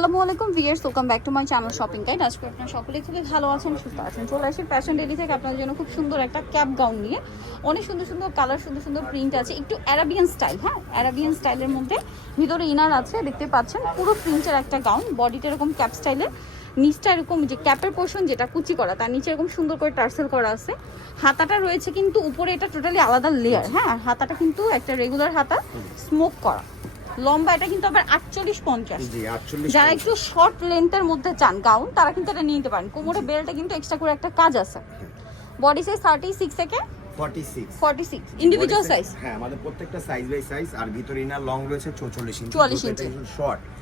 আসসালামু আলাইকুম viewers, welcome back to my channel shopping guide. আজকে আপনারা সকলেই খুবই ভালো আছেন, সুস্থ আছেন। চলে আসি ফ্যাশন ডেলি থেকে আপনাদের জন্য খুব সুন্দর একটা ক্যাপ গাউন নিয়ে। অনেক সুন্দর সুন্দর কালার, সুন্দর সুন্দর প্রিন্ট আছে, একটু অ্যারাবিয়ান স্টাইল। হ্যাঁ, অ্যারাবিয়ান স্টাইলের মধ্যে ভিতরে ইনার আছে, দেখতে পাচ্ছেন। পুরো প্রিন্টের একটা গাউন, বডিটা এরকম ক্যাপ স্টাইলের, নিচটা এরকম যে ক্যাপের পোর্শন যেটা কুচি করা, তার নিচে এরকম সুন্দর করে টার্সেল করা আছে। হাতাটা রয়েছে কিন্তু উপরে, এটা টোটালি আলাদা লেয়ার। হ্যাঁ, হাতাটা কিন্তু একটা রেগুলার হাতা, স্মোক করা। লম্বা এটা কিন্তু আবার 48-50। যারা একটু শর্ট লেন্থের মধ্যে চান গাউন, তারা কিন্তু এটা নিতে পারেন। কোমরে বেল্টে কিন্তু এক্সট্রা করে একটা কাজ আছে। বডি সাইজ 36 থেকে 46 ইন্ডিভিজুয়াল সাইজ। হ্যাঁ, আমাদের প্রত্যেকটা সাইজ বাই সাইজ। আর ভিতরে ইনার লং রয়েছে 44 ইঞ্চি,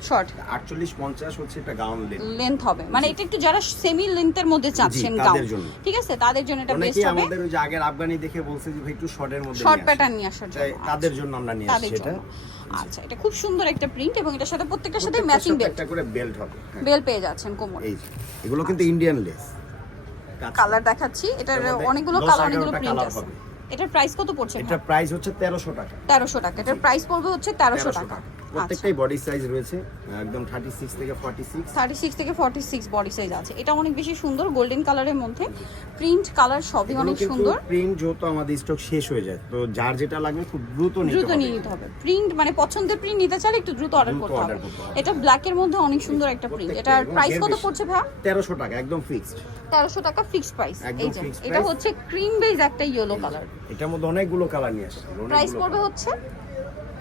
শর্ট 48-50 হচ্ছে এটা গাউন লেন্থ হবে। মানে এটা একটু যারা সেমি লেন্থের মধ্যে চাচ্ছেন গাউন, ঠিক আছে, তাদের জন্য এটা বেস্ট হবে। আমাদের ওই যে আগের আফগানি দেখে বলছে যে ভাই একটু শর্টের মধ্যে শর্ট প্যাটার্ন নিয়ে আসার জন্য, তাদের জন্য আমরা নিয়ে আসছি এটা। আচ্ছা, এটা খুব সুন্দর একটা প্রিন্ট এবং এটার সাথে প্রত্যেকটার সাথে ম্যাচিং বেল্ট, একটা করে বেল্ট হবে। বেল্ট পেয়ে যাচ্ছেন কোমরে। এই এগুলো কিন্তু ইন্ডিয়ান লেস। কালার দেখাচ্ছি, এটার অনেকগুলো কালার, অনেকগুলো প্রিন্ট আছে। এটার প্রাইস কত পড়ছে? এটার প্রাইস হচ্ছে 1300 টাকা। 1300 টাকা। এটার প্রাইস পড়বে হচ্ছে 1300 টাকা। প্রত্যেকটাই বডি সাইজ রয়েছে একদম 36 থেকে 46 বডি সাইজ আছে। এটা অনেক বেশি সুন্দর, গোল্ডেন কালারের মধ্যে প্রিন্ট, কালার সবই অনেক সুন্দর। প্রিন্ট যত আমাদের স্টক শেষ হয়ে যায়, তো যার যেটা লাগবে খুব দ্রুত নিয়ে নিতে হবে। প্রিন্ট মানে পছন্দের প্রিন্ট নিতে চাইলে একটু দ্রুত অর্ডার করতে হবে। এটা ব্ল্যাক এর মধ্যে অনেক সুন্দর একটা প্রিন্ট। এটার প্রাইস কত পড়ছে ভাই? 1300 টাকা একদম ফিক্সড। 1300 টাকা ফিক্সড প্রাইস। এই যে এটা হচ্ছে ক্রিম বেজ একটা ইয়েলো কালার। এটার মধ্যে অনেকগুলো কালার নিয়ে আসছে। প্রাইস পড়বে হচ্ছে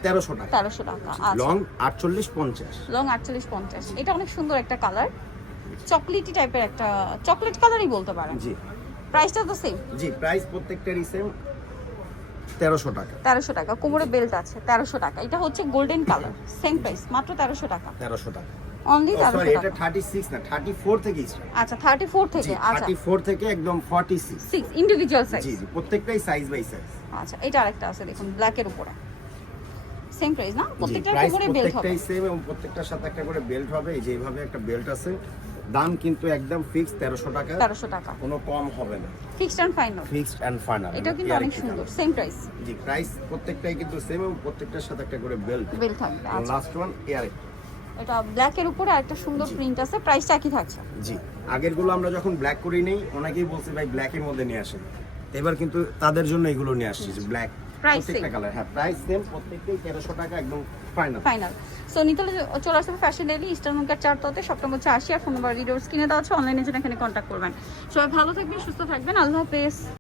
1300 টাকা। 1300 টাকা। আচ্ছা, লং 48-50। লং 48-50। এটা অনেক সুন্দর একটা কালার, চকলেটি টাইপের একটা, চকলেট কালারই বলতে পারেন। জি, প্রাইসটা তো সেম। জি, প্রাইস প্রত্যেকটারই সেম 1300 টাকা। 1300 টাকা। কোমরে বেল্ট আছে 1300 টাকা। এটা হচ্ছে গোল্ডেন কালার, সেম প্রাইস, মাত্র 1300 টাকা। 1300 টাকা অনলি 1300 টাকা। এটা 36 না, 34 থেকে স্টার্ট। আচ্ছা, 34 থেকে। আচ্ছা, 34 থেকে একদম 46 ইন্ডিভিজুয়াল সাইজ। জি জি, প্রত্যেকটাই সাইজ বাই সাইজ। আচ্ছা, এটা আরেকটা আছে দেখুন, ব্ল্যাক এর উপরে, সেম প্রাইস না? প্রত্যেকটার কোমরে বেল্ট হবে, প্রত্যেকটাই সেম এবং প্রত্যেকটার সাথে একটা করে বেল্ট হবে। এই যে এইভাবে একটা বেল্ট আছে। দাম কিন্তু একদম ফিক্স 1300 টাকা। 1300 টাকা, কোনো কম হবে না। Fixed and final. Fixed and final. এটা কিন্তু অনেক সুন্দর, সেম প্রাইস। জি, প্রাইস প্রত্যেকটাই কিন্তু সেম এবং প্রত্যেকটার সাথে একটা করে বেল্ট থাকবে। আচ্ছা, লাস্ট ওয়ান এয়ার। এটা ব্ল্যাক এর উপরে একটা সুন্দর প্রিন্ট আছে, প্রাইসটা একই থাকছে। জি, আগেরগুলো আমরা যখন ব্ল্যাক করি নেই, অনেকেই বলছে ভাই ব্ল্যাক এর মধ্যে নিয়ে আসেন। এবার কিন্তু তাদের জন্য এগুলো নিয়ে আসছি যে ব্ল্যাক প্রত্যেকটা কালার। হ্যাঁ, প্রাইস সেম, প্রত্যেকটাই 1300 টাকা একদম ফাইনাল। সো নিতলে চলে আসবে ফ্যাশন ডেইলি, ইস্টার্ন মার্কেট 4 ততে, সপ্তম হচ্ছে 80। আর ফোন নাম্বার ভিডিওর স্ক্রিনে দেওয়া আছে, অনলাইনে জন্য এখানে কন্ট্যাক্ট করবেন। সবাই ভালো থাকবেন, সুস্থ থাকবেন, আল্লাহ হাফেজ।